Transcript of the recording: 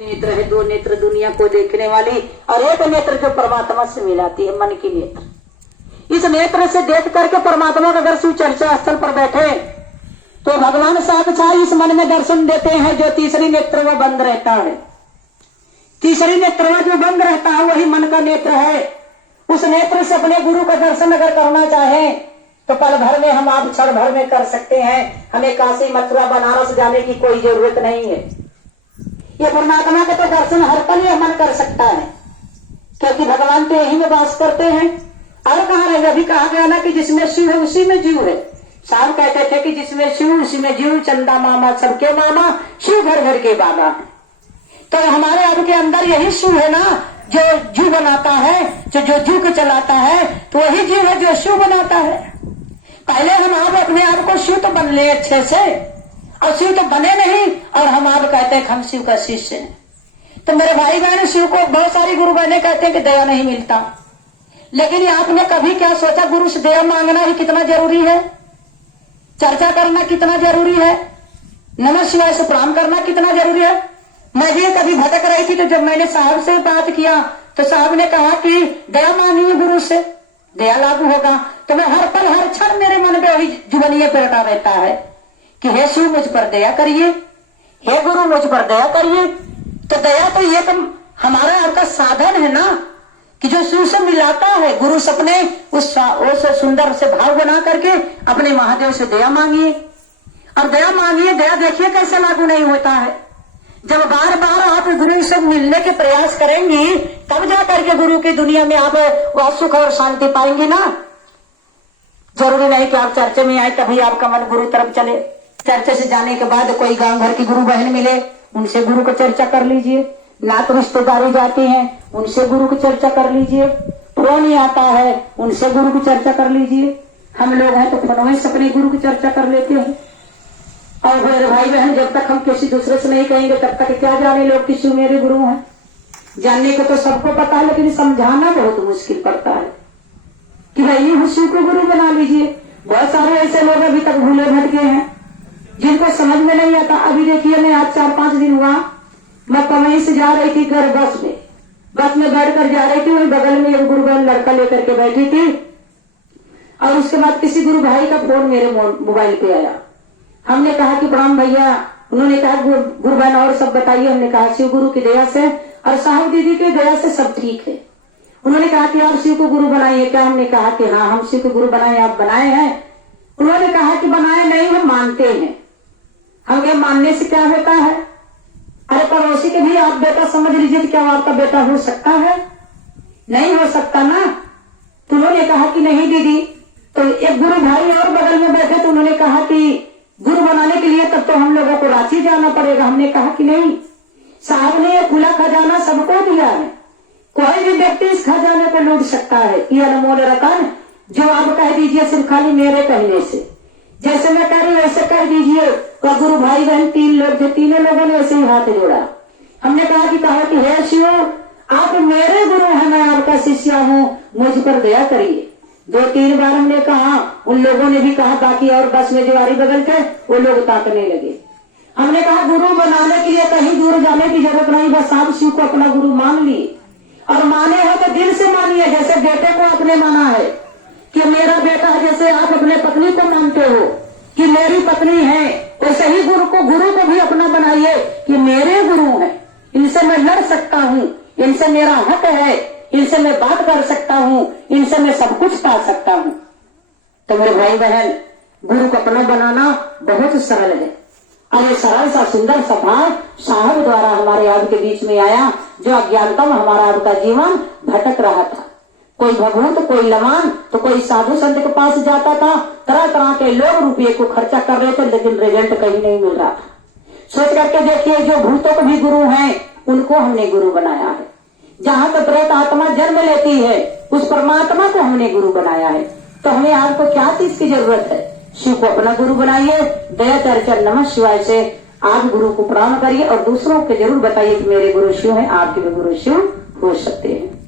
नेत्र है, दो नेत्र दुनिया को देखने वाली और एक नेत्र जो परमात्मा से मिलाती है, मन की नेत्र। इस नेत्र से देख करके परमात्मा का अगर शिव चर्चा स्थल पर बैठे तो भगवान साक्षात इस मन में दर्शन देते हैं। जो तीसरी नेत्र वह बंद रहता है, तीसरी नेत्र जो बंद रहता है वही मन का नेत्र है। उस नेत्र से अपने गुरु का दर्शन अगर करना चाहे तो पल भर में हम आप क्षण भर में कर सकते हैं। हमें काशी मथुरा बनारस जाने की कोई जरूरत नहीं है। ये परमात्मा का तो दर्शन हर पल यह मन कर सकता है, क्योंकि भगवान तो यही में वास करते हैं। और कहा रहे अभी कहा गया ना कि जिसमें शिव है उसी में जीव है। साहब कहते थे कि जिसमें शिव उसी में जीव, चंदा मामा सबके मामा, शिव घर घर के बाबा है। तो हमारे अब के अंदर यही शिव है ना, जो जीव बनाता है, जो जीव को चलाता है, तो वही जीव है जो शिव बनाता है। पहले हम आप अपने आप को शिव तो बन ले अच्छे से, और शिव तो बने नहीं और हम आप कहते हैं हम शिव का शिष्य हैं। तो मेरे भाई बहन, शिव को बहुत सारी गुरु बहने कहते हैं कि दया नहीं मिलता, लेकिन आपने कभी क्या सोचा गुरु से दया मांगना ही कितना जरूरी है, चर्चा करना कितना जरूरी है, नमः शिवाय से प्रणाम करना कितना जरूरी है। मैं भी कभी भटक रही थी तो जब मैंने साहब से बात किया तो साहब ने कहा कि दया मांगिए गुरु से, दया लागू होगा। तो मैं हर पल हर क्षण मेरे मन में वही जुबनिये पेटा रहता है कि हे शिव मुझ पर दया करिए, हे गुरु मुझ पर दया करिए। तो दया तो ये तो हमारा आपका साधन है ना, कि जो शिव से मिलाता है। गुरु सपने उस सुंदर से भाव बना करके अपने महादेव से दया मांगिए, और दया मांगिए। दया देखिए कैसे लागू नहीं होता है। जब बार बार आप गुरु से मिलने के प्रयास करेंगी तब जा करके गुरु की दुनिया में आप वह सुख और शांति पाएंगे ना। जरूरी नहीं कि आप चर्चे में आए तभी आपका मन गुरु तरफ चले। चर्चे से जाने के बाद कोई गांव भर की गुरु बहन मिले, उनसे गुरु को चर्चा कर लीजिए। नात रिश्तेदारी जाती हैं, उनसे गुरु की चर्चा कर लीजिए। फोन आता है, उनसे गुरु की चर्चा कर लीजिए। हम लोग हैं तो फोन से अपने गुरु की चर्चा कर लेते हैं। और मेरे भाई बहन, जब तक हम किसी दूसरे से नहीं कहेंगे तब तक क्या जाने लोग कि शिव मेरे गुरु हैं। जानने को तो सबको पता है, लेकिन समझाना बहुत मुश्किल पड़ता है कि भाई शिव को गुरु बना लीजिए। बहुत सारे ऐसे लोग अभी तक भूले भटके हैं जिनको समझ में नहीं आता। अभी देखिए, मैं आज 4-5 दिन हुआ, मैं कमई से जा रही थी घर, बस में बैठ कर जा रही थी। वही बगल में एक गुरु बहन लड़का लेकर के बैठी थी, और उसके बाद किसी गुरु भाई का फोन मेरे मोबाइल पे आया। हमने कहा कि प्रणाम भैया। उन्होंने कहा गुरु बहन और सब बताइए। हमने कहा शिव गुरु की दया से और साहब दीदी की दया से सब ठीक है। उन्होंने कहा कि आप शिव को गुरु बनाइए क्या? हमने कहा कि हाँ, हम शिव को गुरु बनाए। आप बनाए हैं? उन्होंने कहा कि बनाए नहीं, हम मानते हैं। हम क्या मानने से क्या होता है? अरे पड़ोसी के भी आप बेटा समझ लीजिए, क्या आपका बेटा हो सकता है? नहीं हो सकता ना। तो उन्होंने कहा कि नहीं दीदी। तो एक गुरु भाई और बगल में बैठे, तो उन्होंने कहा कि गुरु बनाने के लिए तब तो हम लोगों को रांची जाना पड़ेगा। हमने कहा कि नहीं, साहब ने यह खुला खजाना सबको दिया है। कोई भी व्यक्ति इस खजाने को लूट सकता है। ये अनमोल रतन जो आप कह दीजिए सिर्फ खाली मेरे कहने से, जैसे मैं कह रही हूँ वैसे कह दीजिए। तो गुरु भाई बहन 3 लोग थे, तीनों लोगों ने ऐसे ही हाथ जोड़ा। हमने कहा कि हे शिव, आप मेरे गुरु हैं, मैं आपका शिष्य हूँ, मुझ पर दया करिए। 2-3 बार हमने कहा, उन लोगों ने भी कहा। बाकी और बस में जो आरी बगल थे वो लोग ताकने लगे। हमने कहा गुरु बनाने के लिए कहीं दूर जाने की जरूरत नहीं, बस आप शिव को अपना गुरु मान लिए। और माने हो तो दिल से मानिए, जैसे बेटे को आपने माना है कि मेरा बेटा है, जैसे आप अपने पत्नी को मानते हो कि मेरी पत्नी है, वैसे ही गुरु को भी अपना बनाइए कि मेरे गुरु हैं, इनसे मैं लड़ सकता हूँ, इनसे मेरा हक है, इनसे मैं बात कर सकता हूँ, इनसे मैं सब कुछ पा सकता हूँ। तो मेरे भाई बहन, गुरु को अपना बनाना बहुत सरल है। और ये सरल सा सुंदर सा भाव साहब द्वारा हमारे आपके बीच में आया। जो अज्ञानता में हमारा आपका जीवन भटक रहा था, कोई भगवंत, कोई लमान, तो कोई साधु संत के पास जाता था। तरह तरह के लोग रुपये को खर्चा कर रहे थे, लेकिन रिजल्ट कहीं नहीं मिल रहा था। सोच करके देखिए, जो भूतों के भी गुरु हैं उनको हमने गुरु बनाया है। जहाँ तक प्रेत आत्मा जन्म लेती है उस परमात्मा को हमने गुरु बनाया है। तो हमें आपको क्या चीज की जरूरत है? शिव को अपना गुरु बनाइए। दया चर्चा नमः शिवाय से आप गुरु को प्रणाम करिए, और दूसरों को जरूर बताइए कि मेरे गुरु शिव हैं, आपके भी गुरु शिव हो सकते हैं।